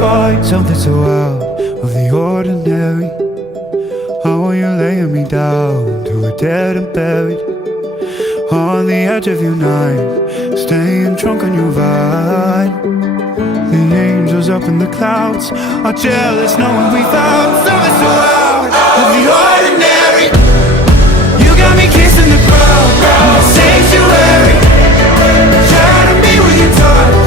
find something so out of the ordinary. How are you laying me down to a dead and buried on the edge of your night, staying drunk on your vine. The angels up in the clouds are jealous knowing we found something so out of the ordinary. You got me kissing the ground in the sanctuary, trying to be with your touch.